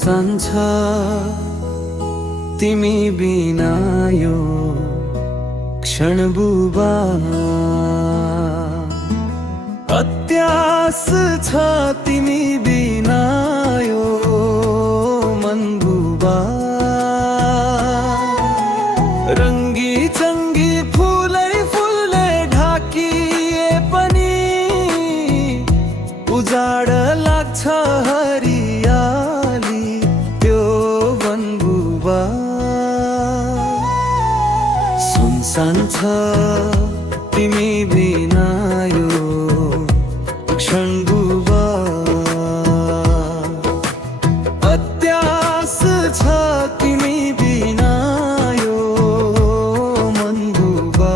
सुनसान छ तिमी बिना यो क्षण बुबा। अत्यास छ तिमी बिना यो मन बुबा। रङ्गी चङ्गी फुलै फुलले ढाकिए पनि उजाड लाग्छ हरियाली त्यो वन बुबा। सुनसान छ तिमी बिना यो क्षण बुबा। अत्यास छ तिमी बिना यो मन बुबा।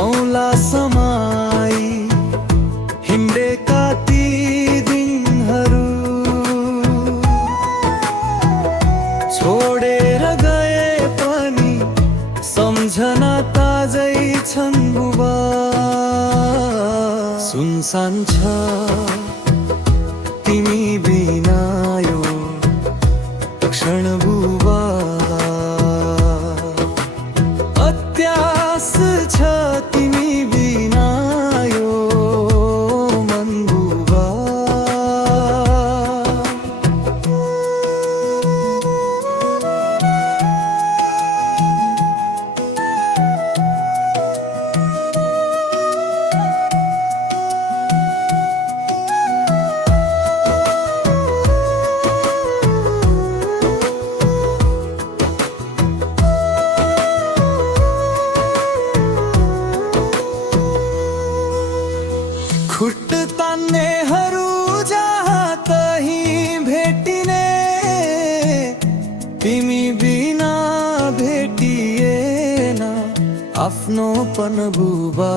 औँला समाई हिँडेका ती दिनहरू छोडेर गए पनि सम्झना ताजै छन् बुबा। सुनसान छ तिमी बिना यो क्षण बुबा। अत्यास छ तिमी बिना यो मन बुबा। खुट्ट तान्नेहरू जहाँ तहीँ भेटिने तिमी बिना भेटिएन आफ्नोपन बुबा।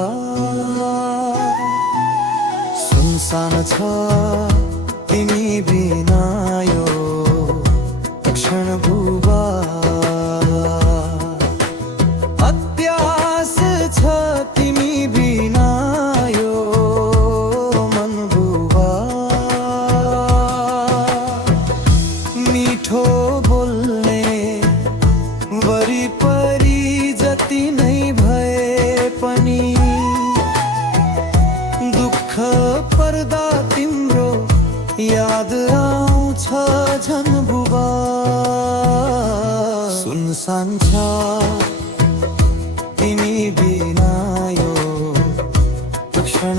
सुनसान छ तिमी बिना यो क्षण बुबा। अत्यास छ तिमी बिना यो मन बुबा। मिठो बोल्ने वरिपरि जति नै भए पनि दुःख पर्दा तिम्रो याद आउँछ झन् बुबा। सुनसान छ तिमी बिना यो क्षण